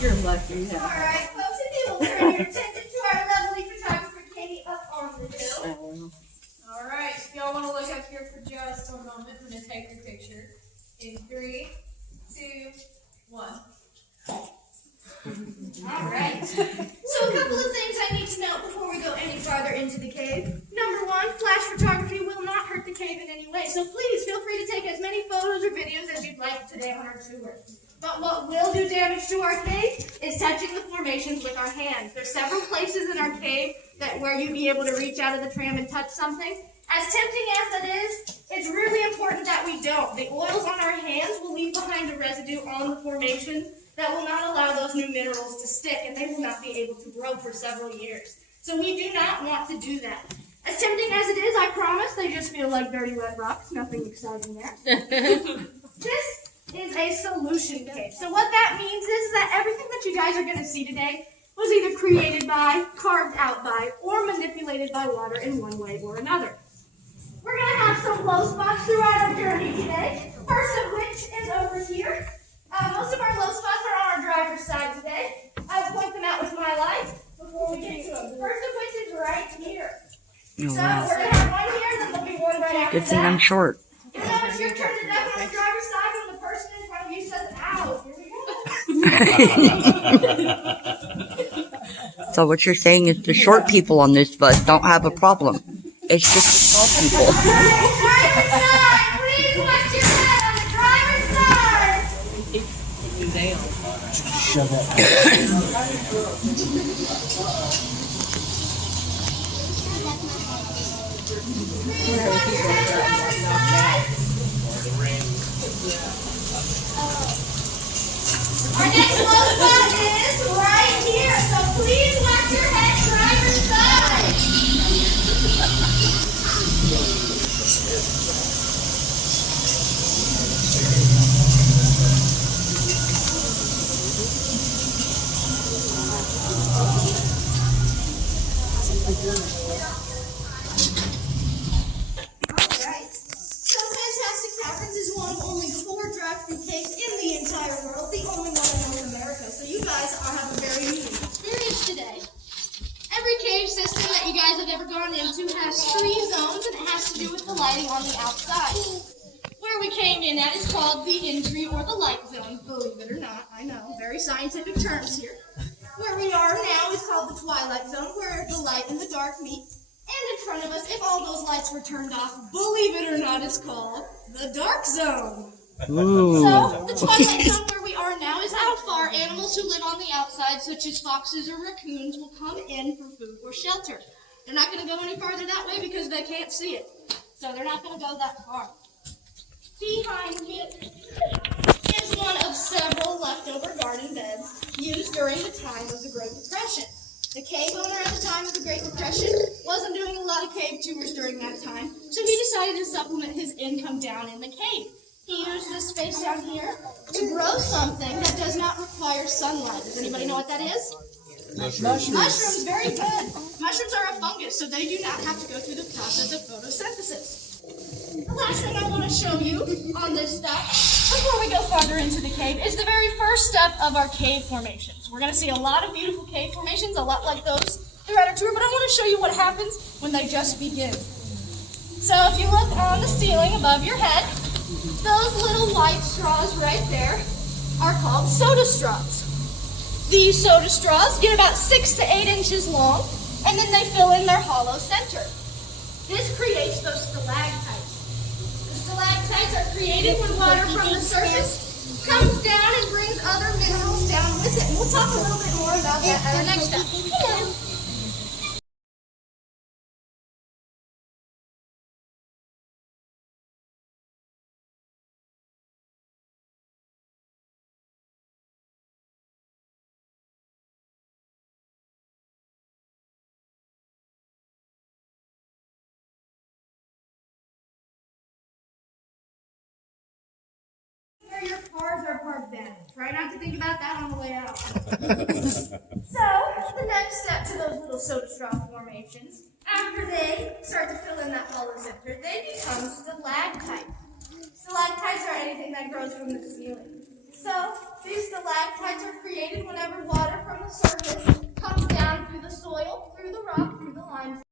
You're lucky. All right, folks, if you will turn your attention to our lovely photographer, Katie, up on the hill. All right, if y'all want to look up here for just a moment, I'm going to take your picture in 3, 2, 1. All right. So a couple of things I need to know before we go any farther into the cave. Number one, flash photography will not hurt the cave in any way, so please feel free to take as many photos or videos as you'd like today on our tour. But what will do damage to our cave is touching the formations with our hands. There's several places in our cave where you'd be able to reach out of the tram and touch something. As tempting as that is, it's really important that we don't. The oils on our hands will leave behind a residue on the formation that will not allow those new minerals to stick, and they will not be able to grow for several years. So we do not want to do that. As tempting as it is, I promise, they just feel like dirty wet rocks. Nothing exciting there. This is a solution cave. So what that means is that everything that you guys are going to see today was either created by, carved out by, or manipulated by water in one way or another. We're going to have some low spots throughout our journey today, first of which is over here. Most of our low spots are on our driver's side today. I'll point them out with my light before we get to them. First of which is right here. Oh, So wow. we're going to have one here, then there'll be one right after Good thing that. I'm short. You know, it's your turn to death on the driver's side when the person in front of you says, ow, here we go. So what you're saying is the short people on this bus don't have a problem. It's just the tall people. Driver's side, please watch your head on the driver's side. Our next low spot is right here, so please watch your head, driver's side. Alright, so Fantastic Caverns is one of only 4 drive-through caves in the entire world, the only one in North America, so you guys have a very unique experience today. Every cave system that you guys have ever gone into has 3 zones, and it has to do with the lighting on the outside. Where we came in at is called the entry or the light zone, believe it or not. I know, very scientific terms here. Where we are now is called the twilight zone, where the light and the dark meet. And in front of us, if all those lights were turned off, believe it or not, is called the dark zone. Ooh. So, the twilight zone where we are now is how far animals who live on the outside, such as foxes or raccoons, will come in for food or shelter. They're not going to go any farther that way because they can't see it. So they're not going to go that far. Behind me is one of several leftover garden beds used during the time of the Great Depression. The cave owner at the time of the Great Depression wasn't doing a lot of cave tours during that time, so he decided to supplement his income down in the cave. He used this space down here to grow something that does not require sunlight. Does anybody know what that is? Mushrooms, very good. Mushrooms are a fungus, so they do not have to go through the process of photosynthesis. The last thing I want to show you on this stuff, before we go farther into the cave, is the very first step of our cave formations. We're going to see a lot of beautiful cave formations, a lot like those throughout our tour, but I want to show you what happens when they just begin. So if you look on the ceiling above your head, those little white straws right there are called soda straws. These soda straws get about 6 to 8 inches long, and then they fill in their hollow center. This creates those stalactites. The stalactites are created when water from the surface comes down and brings other minerals down with it. And we'll talk a little bit more about that at our next step. Where your cars are parked at. Try not to think about that on the way out. So, the next step to those little soda straw formations, after they start to fill in that hollow center, they become stalactites. Stalactites are anything that grows from the ceiling. So these stalactites are created whenever water from the surface comes down through the soil, through the rock, through the limestone.